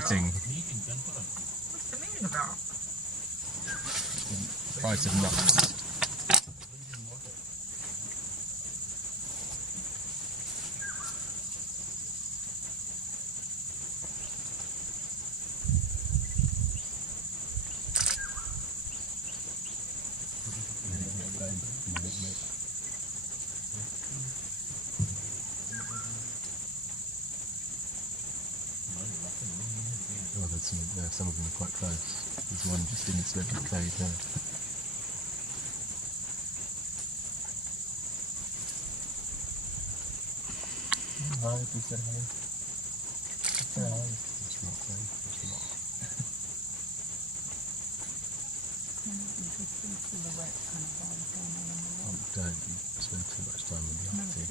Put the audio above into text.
eating. What's the meaning of that? Price of nuts. Oh, some of them are quite close. There's one just in this little cave there. Hi, please say hi. Say hi. It's rock there. It's rock. Interesting silhouette kind of vibe going on in the wall. Don't spend too much time on the Arctic.